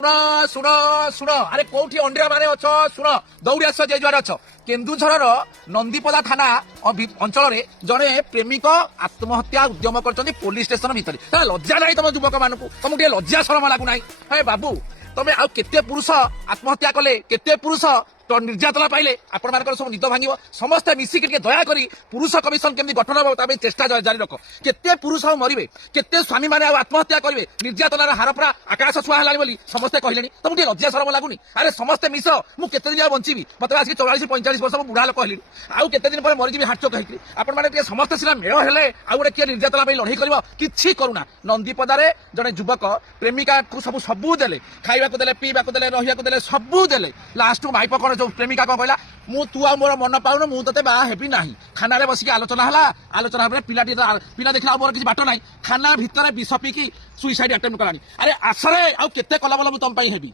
शुण शुण शुण अरे कौटी अंडिया माने अछ शुण दौड़ी आस जे जुआर अछ केन्दुझर नंदीपदा थाना अंचल जड़े प्रेमिक आत्महत्या उद्यम कर पुलिस स्टेशन भितर लज्जा ना तुम युवक मानक तुमको लज्जा शरम लगुना हे बाबू तमे आउ केते पुरुष आत्महत्या कले केते पुरुष निर्यातना पाइले आपण मान सब निद भांग समस्ते मिसिक दया करी पुरुष कमिशन केमती गठन हम चेष्टा जारी रख केते पुरुष मरबे केते स्वामी माने आत्महत्या करेंगे निर्यातनार हार पूरा आकाश छुआ है समस्ते कहले तुमको लज्जा शरम लगुनि अरे समस्ते मिस मुझे दिन बंची मत आज 44-45 वर्ष बुढ़ा लोक कहली आउ केते दिन पर मरीजी हार्टचोक होगी आपण मैंने समस्ते सीना मेल हेले आउ गोटे किए निर्यातना लड़ाई कर कि करूना नंदीपदार जड़े युवक प्रेमिका को सबू देले खाइबा देले पीवा देले रहिया देले सबू देले लास्ट भाई पकड़ जो प्रेमिका कौन कहला मु तू आ मोर मन पाऊन मु तते बा हेबी नाही खाना रे बसिक आलोचना हला आलोचना भाबरे पिला देखला मोर किछि बाटो नाही खाना भितर विष पीकी सुइसाइड अटेम्प्ट करानी अरे आसरे आ केते कला बोला मु तम पई हेबी